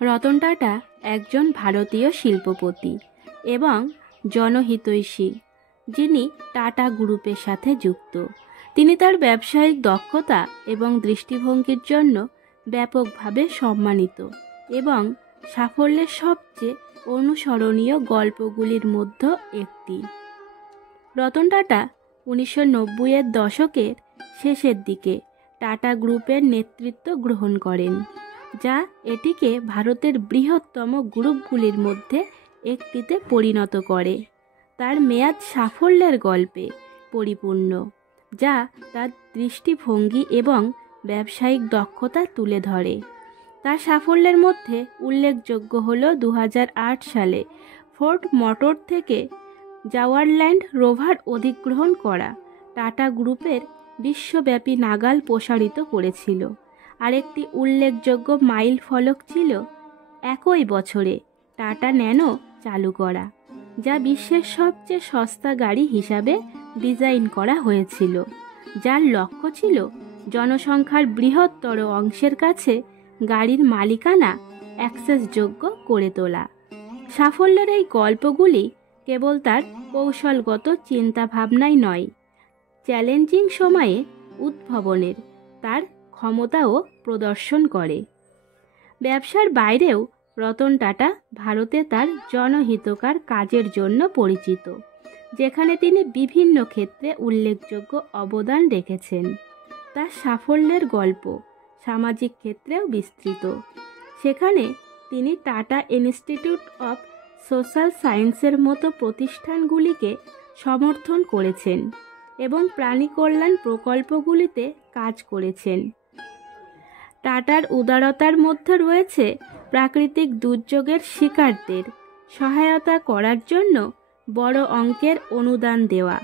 রতন টাটা একজন ভারতীয় শিল্পপতি এবং জনহিতৈষী, যিনি টাটা গ্রুপের সাথে যুক্ত। তিনি তার ব্যবসায়িক দক্ষতা এবং দৃষ্টিভঙ্গির জন্য ব্যাপকভাবে সম্মানিত এবং সাফল্যের সবচেয়ে অনুসরণীয় গল্পগুলির মধ্যে একটি। রতন টাটা 1990-এর দশকের শেষের দিকে টাটা গ্রুপের নেতৃত্ব গ্রহণ করেন, যা এটিকে ভারতের বৃহত্তম গ্রুপগুলির মধ্যে একটিতে পরিণত করে। তার মেয়াদ সাফল্যের গল্পে পরিপূর্ণ, যা তার দৃষ্টিভঙ্গি এবং ব্যবসায়িক দক্ষতা তুলে ধরে। তার সাফল্যের মধ্যে উল্লেখযোগ্য হল 2008 সালে ফোর্ড মোটর থেকে জাওয়ার ল্যান্ড রোভার অধিগ্রহণ করা টাটা গ্রুপের বিশ্বব্যাপী নাগাল প্রসারিত করেছিল। আরেকটি উল্লেখযোগ্য মাইল ফলক ছিল একই বছরে টাটা ন্যানো চালু করা, যা বিশ্বের সবচেয়ে সস্তা গাড়ি হিসাবে ডিজাইন করা হয়েছিল, যার লক্ষ্য ছিল জনসংখ্যার বৃহত্তর অংশের কাছে গাড়ির মালিকানা অ্যাক্সেসযোগ্য করে তোলা। সাফল্যের এই গল্পগুলি কেবল তার কৌশলগত চিন্তাভাবনাই নয়, চ্যালেঞ্জিং সময়ে উদ্ভাবনের তার ক্ষমতাও প্রদর্শন করে। ব্যবসার বাইরেও রতন টাটা ভারতে তার জনহিতকর কাজের জন্য পরিচিত, যেখানে তিনি বিভিন্ন ক্ষেত্রে উল্লেখযোগ্য অবদান রেখেছেন। তার সাফল্যের গল্প সামাজিক ক্ষেত্রেও বিস্তৃত। সেখানে তিনি টাটা ইনস্টিটিউট অফ সোশ্যাল সায়েন্সের মতো প্রতিষ্ঠানগুলিকে সমর্থন করেছেন এবং প্রাণী কল্যাণ প্রকল্পগুলিতে কাজ করেছেন। টাটার উদারতার মধ্যে রয়েছে প্রাকৃতিক দুর্যোগের শিকারদের সহায়তা করার জন্য বড় অঙ্কের অনুদান দেওয়া।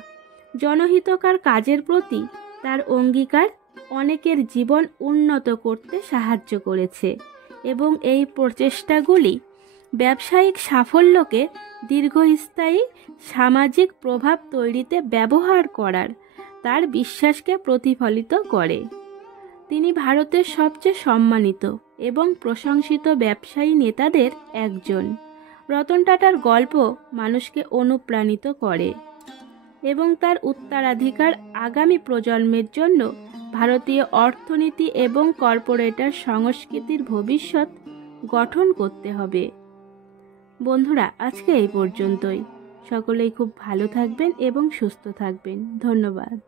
জনহিতকর কাজের প্রতি তার অঙ্গীকার অনেকের জীবন উন্নত করতে সাহায্য করেছে এবং এই প্রচেষ্টাগুলি ব্যবসায়িক সাফল্যকে দীর্ঘস্থায়ী সামাজিক প্রভাব তৈরিতে ব্যবহার করার তার বিশ্বাসকে প্রতিফলিত করে। তিনি ভারতের সবচেয়ে সম্মানিত এবং প্রশংসিত ব্যবসায়ী নেতাদের একজন। রতন টাটার গল্প মানুষকে অনুপ্রাণিত করে এবং তার উত্তরাধিকার আগামী প্রজন্মের জন্য ভারতীয় অর্থনীতি এবং কর্পোরেট সংস্কৃতির ভবিষ্যৎ গঠন করতে হবে। বন্ধুরা, আজকে এই পর্যন্তই। সকলেই খুব ভালো থাকবেন এবং সুস্থ থাকবেন। ধন্যবাদ।